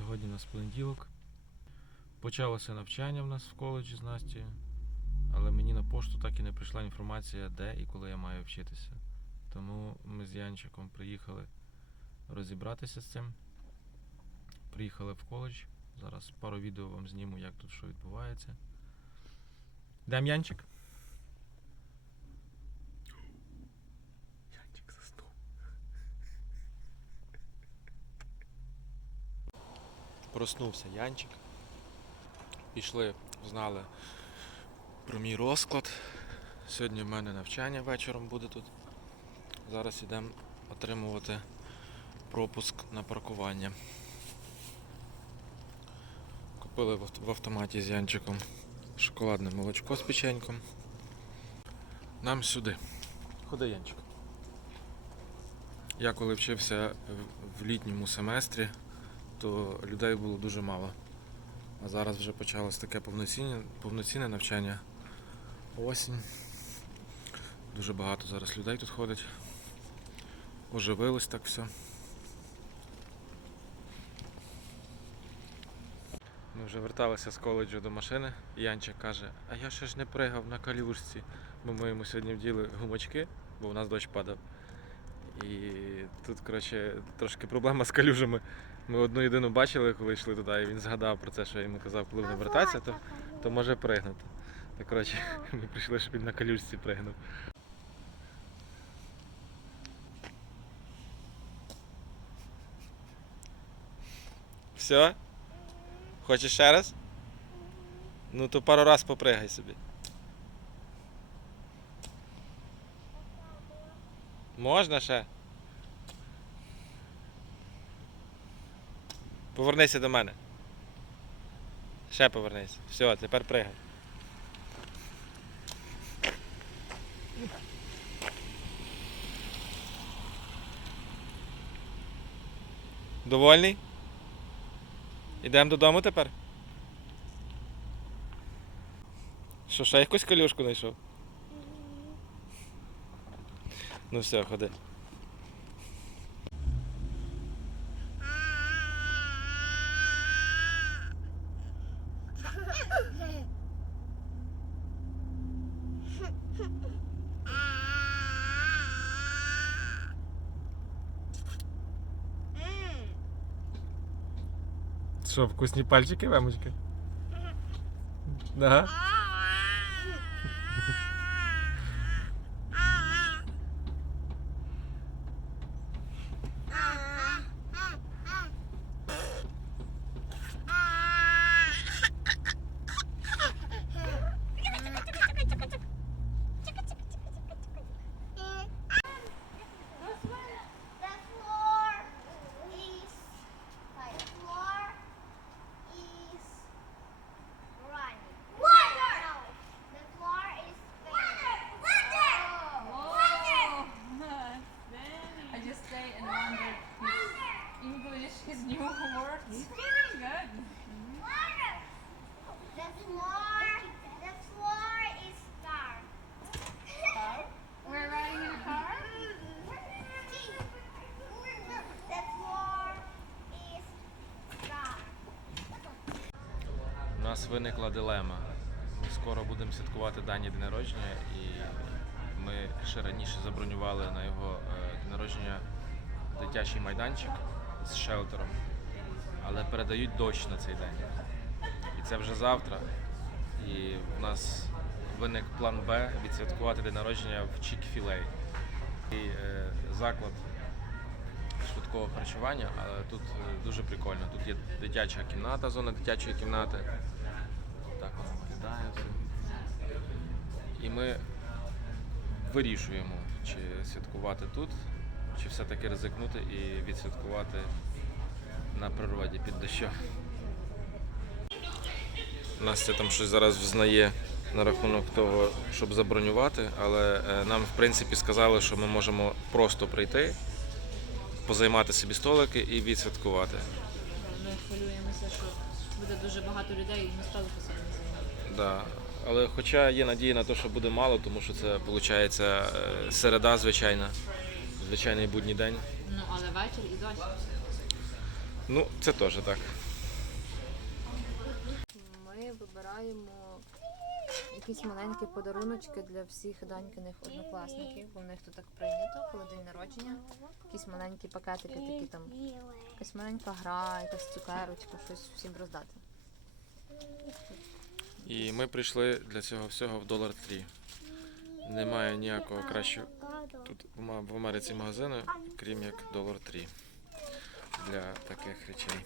Сьогодні у нас понеділок. Почалося навчання в нас в коледжі з Настю, але мені на пошту так і не прийшла інформація, де і коли я маю вчитися. Тому ми з Янчиком приїхали розібратися з цим. Приїхали в коледж. Зараз пару відео вам зніму, як тут що відбувається. Янчик? Янчик Проснувся Янчик. Пішли, знали про мій розклад. Сьогодні в мене навчання вечором буде тут. Зараз йдемо отримувати пропуск на паркування. Купили в автоматі з Янчиком шоколадне молочко з печеньком. Нам сюди. Ходи, Янчик. Я коли вчився в- літньому семестрі, то людей було дуже мало. А зараз вже почалось таке повноцінне, повноцінне навчання. Осінь. Дуже багато зараз людей тут ходить. Оживилось так все. Ми вже верталися з коледжу до машини, Янчик каже, а я ще ж не пригав на калюжці, бо ми йому сьогодні вділи гумачки, бо у нас дощ падав. І тут, коротше, трошки проблема з калюжами. Ми одну єдину бачили, коли йшли туди, і він згадав про це, що я йому казав, коли вони вертатися, то, то може пригнути. То коротше, ми прийшли, щоб він на калюжці пригнув. Все? Хочеш ще раз? Ну то пару раз попригай собі. Можна ще? Повернися до мене. Ще повернися. Все, тепер пригай. Довольний? Ідемо додому тепер? Що, ще якусь калюшку знайшов? Ну все, ходи. Що, вкусні пальчики, вемочки? Ага. Нас виникла дилема. Ми скоро будемо святкувати Дані день народження, і ми ще раніше забронювали на його е, день народження дитячий майданчик з шелтером, але передають дощ на цей день. І це вже завтра. І в нас виник план Б відсвяткувати день народження в Чік-Філей. І е, заклад швидкого харчування, але тут е, дуже прикольно. Тут є дитяча кімната, зона дитячої кімнати. Виглядає. І ми вирішуємо, чи святкувати тут, чи все-таки ризикнути і відсвяткувати на природі під дощом. Настя там щось зараз взнає на рахунок того, щоб забронювати, але е, нам в принципі сказали, що ми можемо просто прийти, позаймати собі столики і відсвяткувати. Ми хвилюємося, що буде дуже багато людей і ми столики собі не. Да. Але хоча є надія на те, що буде мало, тому що це виходить середа звичайна, звичайний будній день. Ну, але вечір і дощ. Ну, це теж так. ми вибираємо якісь маленькі подаруночки для всіх данькиних однокласників, бо в них тут так прийнято, коли день народження. Якісь маленькі пакетики, такі там, якась маленька гра, якась цукерочка, щось всім роздати. І ми прийшли для цього всього в долар 3. Немає ніякого кращого тут в Америці магазину, крім як долар 3 для таких речей.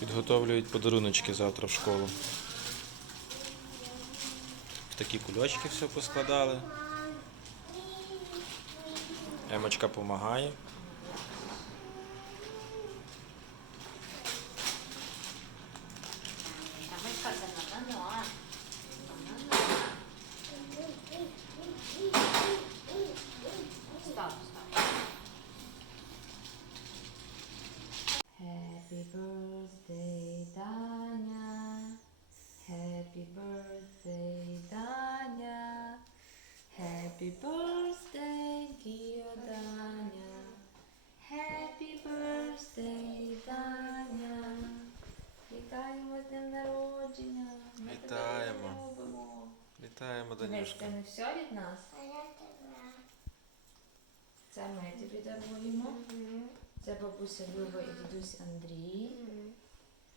Підготовлюють подаруночки завтра в школу. В такі кульочки все поскладали. Емочка допомагає. Happy birthday, Danya. Happy birthday, Danya. Happy birthday, dear Danya. Happy birthday, Danya. Вітаємо з днем народження. Ми тебе Вітаємо. любимо. Це не все від нас. Це ми тобі даруємо. Це бабуся Люба і дідусь Андрій.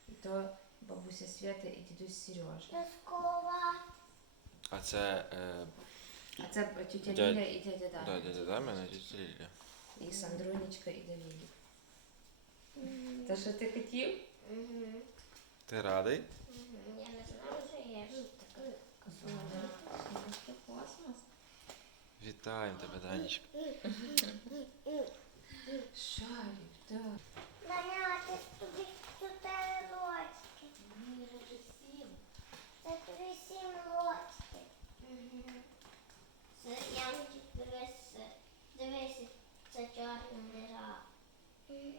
І то бабуся Свята і дідусь Сережа. А це е, А це тітя Дядь- Ліля і дядя да, дядя Дам'яна і тітя Ліля. І Сандрунечка і Давідік. Та що ти хотів? Ти радий? Я не знаю, що є ж таке. Це космос. Вітаємо тебе, Данечка. Шарик, так. Даня, це тобі чотири рочки. Мені вже сім. Це тобі сім рочків. Це ямчик, дивись, дивись, це чорна дира. І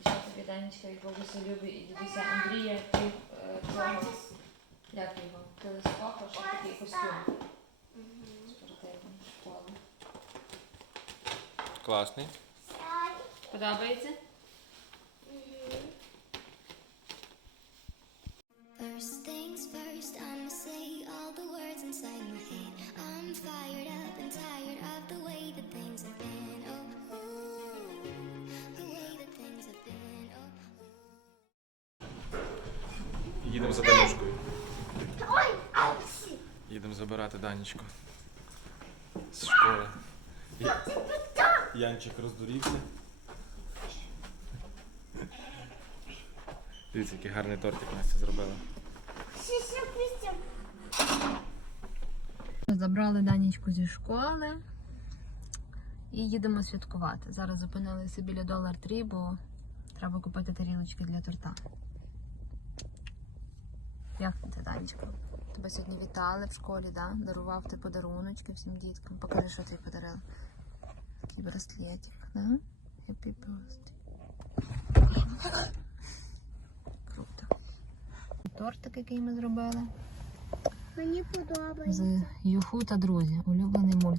що тобі Данечка від бабуся Любі і дідуся Андрія ти е, цього, як його, телескопа, що такий костюм. Спортивний, школа. Класний. Подобається? First things first, I'ma say all the words inside my head. I'm fired up and tired of the way that things have been. Oh, ooh, the way that things have been. Oh. Їдемо за Данюшкою. Їдемо забирати Данечку з школи. Я- Янчик роздурівся. Дивіться, який гарний тортик Настя зробила. ще ще пісня. Забрали Данічку зі школи і їдемо святкувати. Зараз зупинилися біля Dollar Tree, бо треба купити тарілочки для торта. Як ти, Данечка? Тебе сьогодні вітали в школі, да? Дарував ти подаруночки всім діткам. Покажи, що тобі подарили. Такий браслетик, да? Happy birthday. Круто. Тортик, який ми зробили. Мені подобається. З Юху та друзі. Улюблений мультик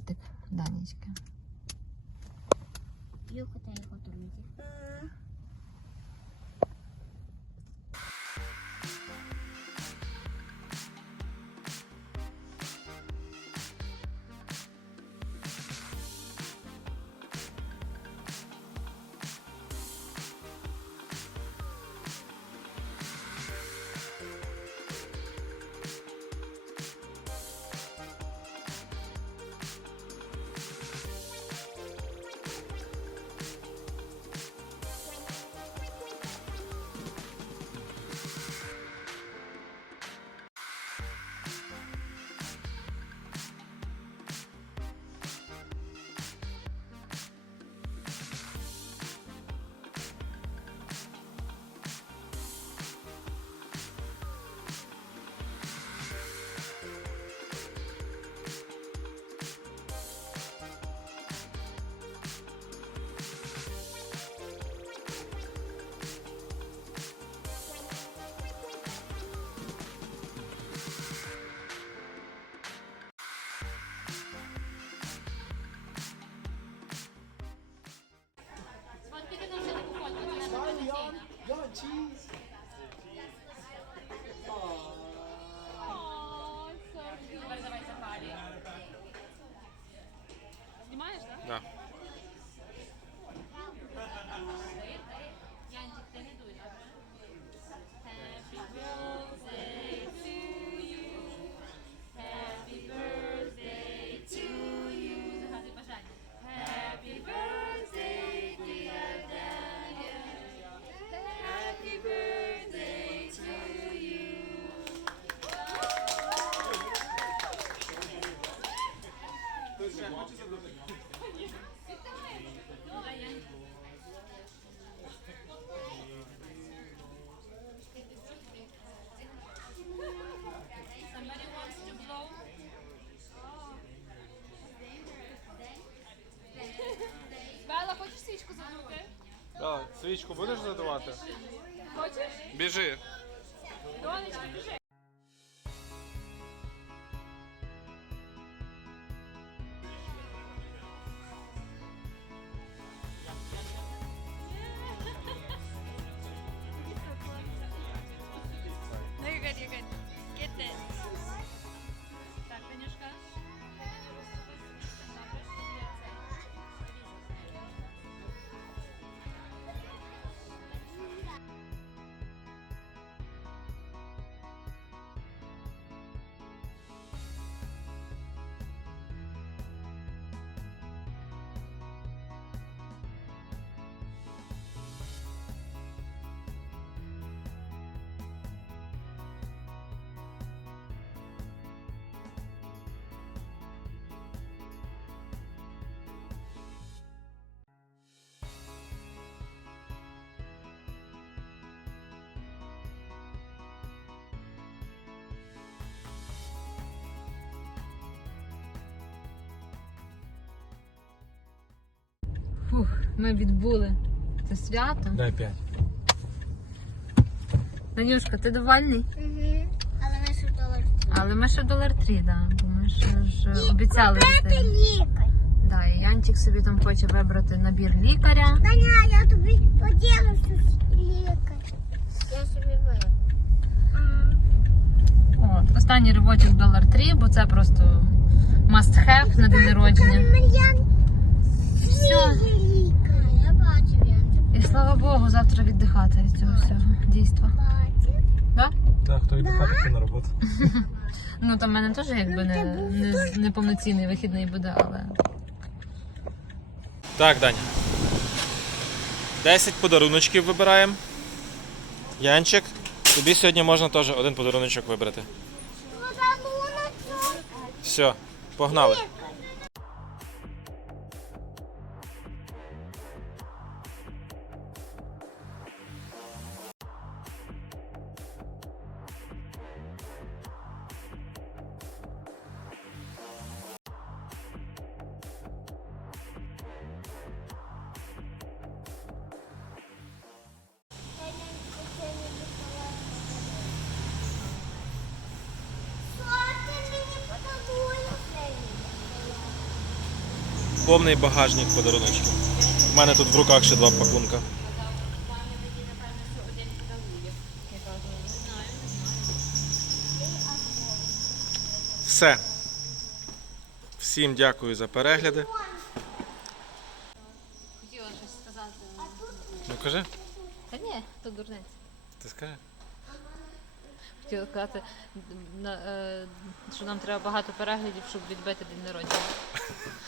Ручку будеш задавати? Хочеш? Біжи. Донечка, біжи. Ми відбули це свято. Дай п'ять. Данюшка, ти довольний? Угу. Але ми ще долар. Але ми ще долар три, да. Бо ми ще ж обіцяли. Купити лікар. Да, і Янчик собі там хоче вибрати набір лікаря. Таня, я тобі поділю щось лікар. Я собі вибрав. От, останній ривочок долар три, бо це просто must have на день народження. Все. лікар. Я бачив, я І слава Богу, завтра віддихати від цього всього дійства. Да? Так, хто йде хати, на роботу. Ну там в мене теж якби не, не, не повноцінний вихідний буде, але Так, Даня. 10 подаруночків вибираємо. Янчик, тобі сьогодні можна теж один подаруночок вибрати. Подарунок. Все, погнали. Повний багажник подаруночків. У мене тут в руках ще два пакунка. Все. Всім дякую за перегляди. хотіла щось сказати. Ну кажи, Та ні, то дурниць. ти скажи. Хотіла сказати, е, що нам треба багато переглядів, щоб відбити день народження.